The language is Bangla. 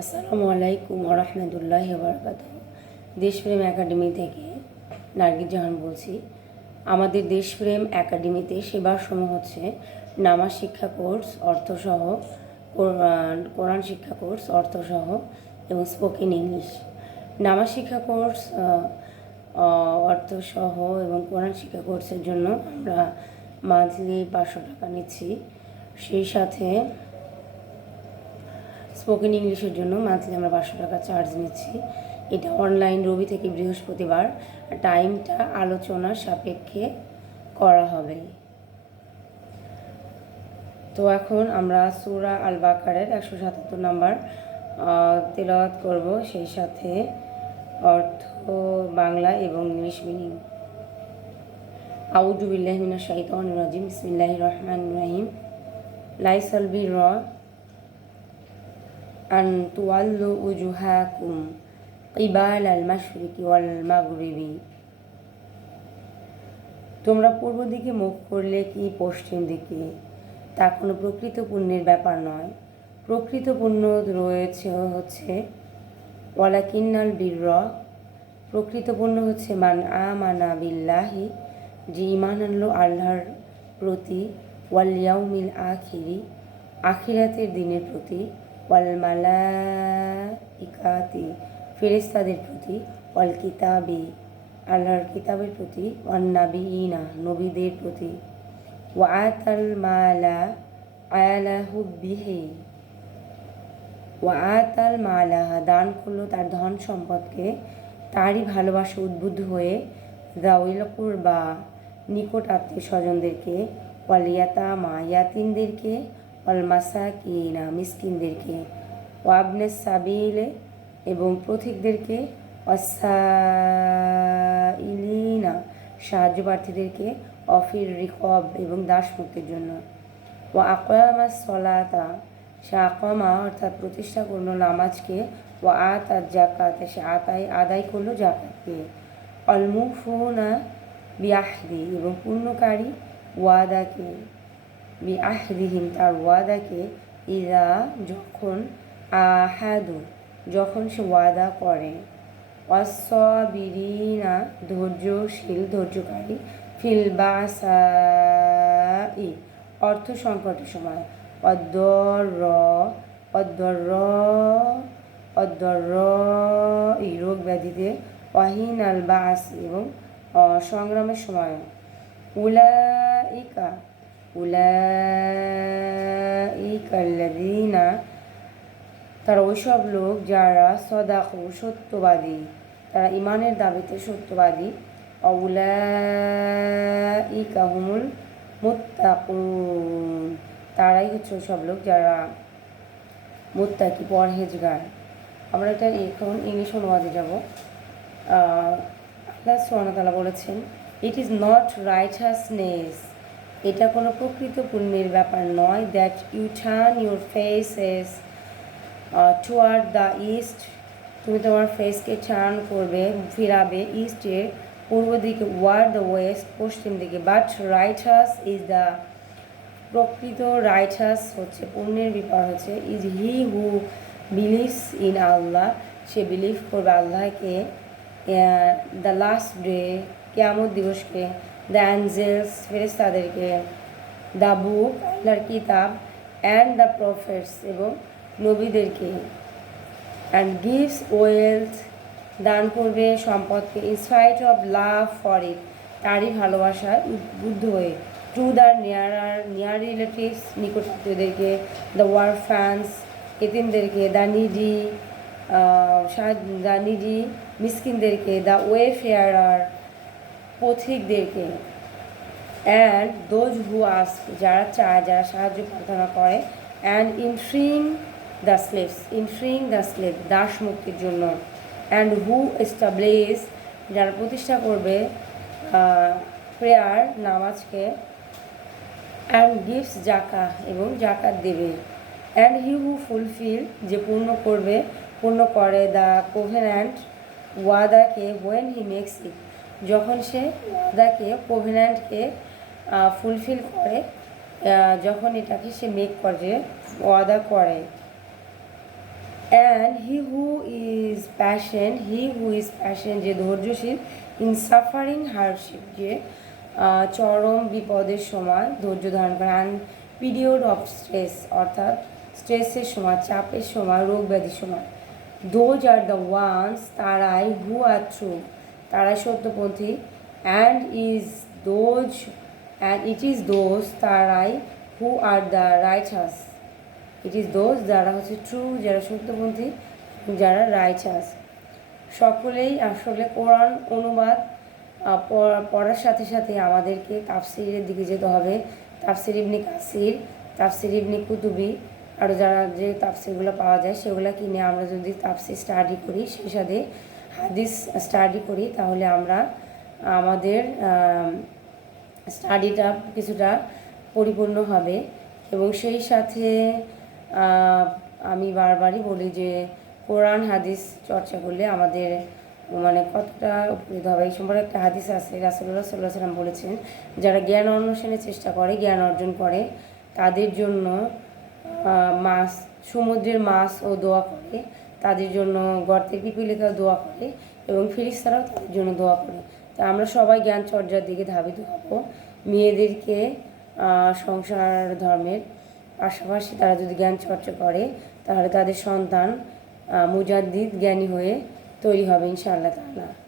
আসসালামু আলাইকুম ওরহমতুল্লাহি ওয়াবারাকাতুহু। দেশপ্রেম একাডেমি থেকে নার্গিস জাহান বলছি। আমাদের দেশপ্রেম একাডেমিতে সেবার সময় হচ্ছে নামাজ শিক্ষা কোর্স অর্থসহ, কোরআন শিক্ষা কোর্স অর্থসহ এবং স্পোকেন ইংলিশ। নামাজ শিক্ষা কোর্স অর্থসহ এবং কোরআন শিক্ষা কোর্সের জন্য আমরা মান্থলি 500 টাকা নিচ্ছি। সেই সাথে স্পোকেন ইংলিশের জন্য মান্থলি আমরা 500 টাকা চার্জ নিচ্ছি। এটা অনলাইন রবি থেকে বৃহস্পতিবার, টাইমটা আলোচনার সাপেক্ষে করা হবে। তো এখন আমরা সূরা আল বাকারের 177 নম্বর তেলাওয়াত করব, সেই সাথে অর্থ বাংলা এবং ইংলিশ মিনিং। আউযু বিল্লাহি মিনাশ শাইতানির রাজিম। বিসমিল্লাহির রহমানির রহিম। লাইসাল বিররা আন তুওয়াল্লু উজুহাকুম কিবাল আল মাশরিকি ওয়াল মাগরিবি। তোমরা পূর্ব দিকে মুখ করলে কি পশ্চিম দিকে, তা কোনো প্রকৃত পুণ্যের ব্যাপার নয়। প্রকৃত পুণ্য রয়েছে হচ্ছে ওয়ালাকিন্নাল বিররা, প্রকৃত পুণ্য হচ্ছে মান আমানা বিল্লাহি, যে ঈমান আনলো আল্লাহর প্রতি, ওয়াল ইয়াউমিল আখিরি, আখিরাতের দিনের প্রতি, ওয়াল মালাইকাতি, ফেরেশতাদের প্রতি, ওয়াল কিতাবি, আল্লাহর কিতাবের প্রতি, ওয়ান নাবিয়িনা, নবীদের প্রতি, ওয়া আতাল মালা আলা হুব্বিহি, ওয়া আতাল মালাহা, দান করলো তার ধন সম্পদকে তারই ভালোবাসা উদ্বুদ্ধ হয়ে, যাউইল কুরবা, নিকট আত্মীয় স্বজনদেরকে, ওয়াল ইয়াতামা, ইয়াতিমদেরকে, ওয়াল মাসাকিনা, মিসকিনদেরকে, ওয়াবনেস সাবিলে, এবং পথিকদেরকে, ওয়াসাইলিনা, সাহায্য প্রার্থীদেরকে, অফির রিকব, এবং দাস মুক্তির জন্য, ওয়া আকামাস সলাতা, সে আকামা অর্থাৎ প্রতিষ্ঠা করলো নামাজকে, ওয়া আতাত জাকাত, সে আদায় করলো জাকাতকে, অল মুফুনা বিআহদি, এবং পূর্ণকারী ওয়াদাকে, বিআহদিহিম, তার ওয়াদাকে, ইযা, যখন, আহাদু, যখন সে ওয়াদা করে, ওয়াসসাবিরিনা, ধৈর্যশীল ধৈর্যকারী, ফিল বাসাই, অর্থ সংকটের সময়, এই রোগ ব্যাধিতে, ওয়াহিন আল বাস, এবং সংগ্রামের সময়, উলাইকা আল্লাযীনা, তারা ওইসব লোক যারা সদাকু, সত্যবাদী, তারা ইমানের দাবিতে সত্যবাদী, উলাইকা হুমুল মুত্তাকুন, তারাই হচ্ছে ওইসব লোক যারা মুত্তাকি, পরহেজগার। আমরা এটা এখন ইংলিশ অনুবাদে যাব। আল্লাহ সুবহানাহু ওয়া তাআলা বলেছেন, ইট ইজ নট রাইটাসনেস, এটা কোনো প্রকৃত পুণ্যের ব্যাপার নয়, that you turn your faces toward the East, তুমি তোমার ফেসকে টার্ন করবে, ফিরাবে ইস্টের পূর্ব দিকে, ওয়ার্ড দ্য ওয়েস্ট, পশ্চিম দিকে, বাট রাইটাস ইজ দ্য, প্রকৃত রাইটাস হচ্ছে পুণ্যের ব্যাপার হচ্ছে, is he who believes in Allah, say believe করবে আল্লাহকে, দ্য লাস্ট ডে, কিয়ামত দিবসকে, দ্য অ্যাঞ্জেলস, ফেরেশতাদেরকে, দ্য বুক, আল্লাহর কিতাব, অ্যান্ড দ্য প্রফেটস, এবং নবীদেরকে, অ্যান্ড গিভস ওয়েলথ, দান করবে সম্পদকে, in spite of love for it, তারই ভালোবাসায় উদ্বুদ্ধ হয়ে, টু দ্য নিয়ার রিলেটিভস, নিকট আত্মীয়দেরকে, দ্য ওয়ারফ্যান্স, এতিমদেরকে, দ্য নিডি, মিসকিনদেরকে, দ্য ওয়েফেয়ারার, পথিকদেরকে, অ্যান্ড দোজ হু আস্ক, যারা চায়, যারা সাহায্য প্রার্থনা করে, and in freeing the slave, দাস মুক্তির জন্য, অ্যান্ড হু এস্টাবলিশ, যারা প্রতিষ্ঠা করবে প্রেয়ার, নামাজকে, অ্যান্ড গিভস জাকা, এবং জাকাত দেবে, অ্যান্ড হি হু ফুলফিল, যে পূর্ণ করে দ্য কোভেন্যান্ট, ওয়াদাকে, ওয়েন হি মেক্স ইট, যখন সে ওয়াদাকে, কোভেন্যান্টকে ফুলফিল করে, যখন এটাকে সে মেক করে, ওয়াদা করে, and he who is patient যে ধৈর্যশীল in suffering hardship যে চরম বিপদের সময় ধৈর্য ধারণ করে and period of stress অর্থাৎ স্ট্রেসের সময় চাপের সময় রোগ ব্যাধির সময় those are the ones তারাই who are true তারাই সত্যপন্থী and it is those তারাই who are the righteous it is those যারা হচ্ছে ট্রু যারা সত্যপন্থী যারা রাইচাস সকলেই আসলে কোরআন অনুবাদ পড়ার সাথে সাথে আমাদেরকে তাফসিরের দিকে যেতে হবে তাফসির ইবনে কাসির তাফসির ইবনে কুতুবি আরও যারা যে তাফসিরগুলো পাওয়া যায় সেগুলো কিনে আমরা যদি তাফসির স্টাডি করি সেই সাথে হাদিস স্টাডি করি তাহলে আমরা আমাদের স্টাডিটা কিছুটা পরিপূর্ণ হবে এবং সেই সাথে আমি বারবারই বলি যে কোরআন হাদিস চর্চা করলে আমাদের মানে কতটা উপকৃত হবে এই সম্পর্কে একটা হাদিস আছে রাসূলুল্লাহ সাল্লাল্লাহু আলাইহি ওয়াসাল্লাম বলেছেন যারা জ্ঞান অন্বেষণের চেষ্টা করে জ্ঞান অর্জন করে তাদের জন্য সমুদ্রের মাছ ও দোয়া করে তাদের জন্য গর্তের পিপিলিকা দোয়া করে এবং ফেরেশতারাও তাদের জন্য দোয়া করে তা আমরা সবাই জ্ঞান চর্চার দিকে ধাবিত হব মেয়েদেরকে সংসার ধর্মের পাশাপাশি তারা যদি জ্ঞান চর্চা করে তাহলে তাদের সন্তান মুজাদ্দিদ জ্ঞানী হয়ে তৈরি হবে ইনশাআল্লাহ তাআলা।